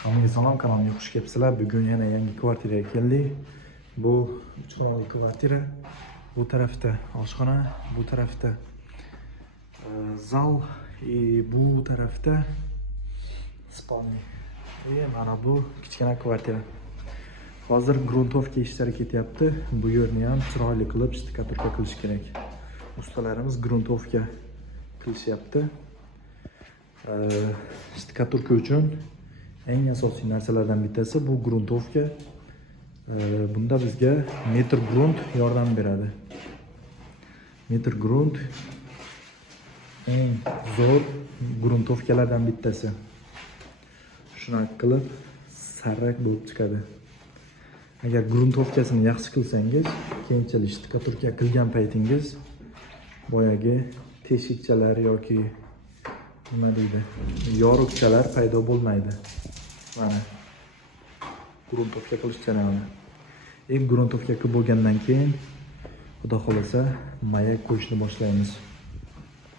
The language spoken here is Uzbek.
Hammaga salom, kanalimga xush kelibsizlar. Bugun yana yangi kvartiraga keldik. Bu 3 xonali kvartira. Bu tarafda oshxona, bu tarafda zal, bu tarafda spalni. Mana bu kichkina kvartira. Hozir gruntovka ishlari ketyapti. Bu yerni ham chiroyli qilib shtikaturka qilish kerak. Ustalarimiz gruntovka qilishyapti. Shtikaturka uchun eng asosiy narsalardan bittasi bu gruntovka. Bunda bizga metr grunt yordam beradi. Metr grunt eng zo'r gruntovkalardan bittasi. Shunaqa qilib sarrak bo'lib chiqadi. Agar gruntovkasini yaxshi qilsangiz, keyinchalik shtikaturka qilgan paytingiz boyagi teshikchalar yoki nima deydi, yorug'chalar paydo bo'lmaydi. Mana gruntovka qilish jarayoni. Gruntovka qilib bo'lgandan keyin, xudo xolasa, mayak qo'yishni boshlaymiz.